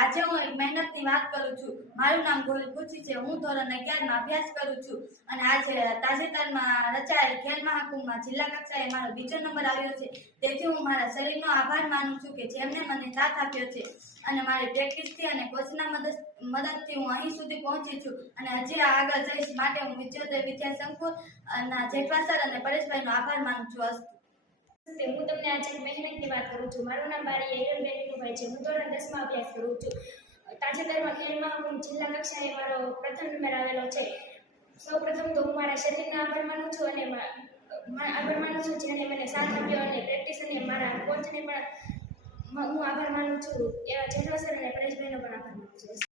આજે હું એક મહેનતની વાત કરું છું. મારું નામ ગોહિલ કુચી છે. હું ધોરણ 11 માં અભ્યાસ કરું છું અને આજે તાજેતરમાં રચાયેલ ખેલ મહાકુંભમાં જિલ્લા કક્ષાએ મારો બીજો નંબર આવ્યો છે. તેથી હું મારા શરીરનો આભાર માનું છું કે જેમણે મને સાથ આપ્યો છે અને મારી પ્રેક્ટિસથી અને કોચના મદદથી હું અહીં સુધી પહોંચી છું અને હજી આગળ જઈશ. માટે હું વિદ્યોદય વિદ્યા સંકુલ ના જેઠવા સર અને પરેશભાઈનો આભાર માનું છું. હું તમને આજે મહેનતની વાત કરું છું. મારું નામ બારી હિરણબેન વિનુભાઈ છે. હું ધોરણ 10 માં અભ્યાસ કરું છું. તાજેતરમાં ખેલ મહાકુંભ જિલ્લા કક્ષાએ મારો પ્રથમ નંબર આવેલો છે. સૌપ્રથમ તો હું મારા શરીરનો આભાર માનું છું અને આભાર માનું છું જેને મને સાથ આપ્યો અને પ્રેક્ટિસ અને મારા કોચને પણ હું આભાર માનું છું. જેઠવા સર અને પરેશભાઈનો પણ આભાર માનું છું.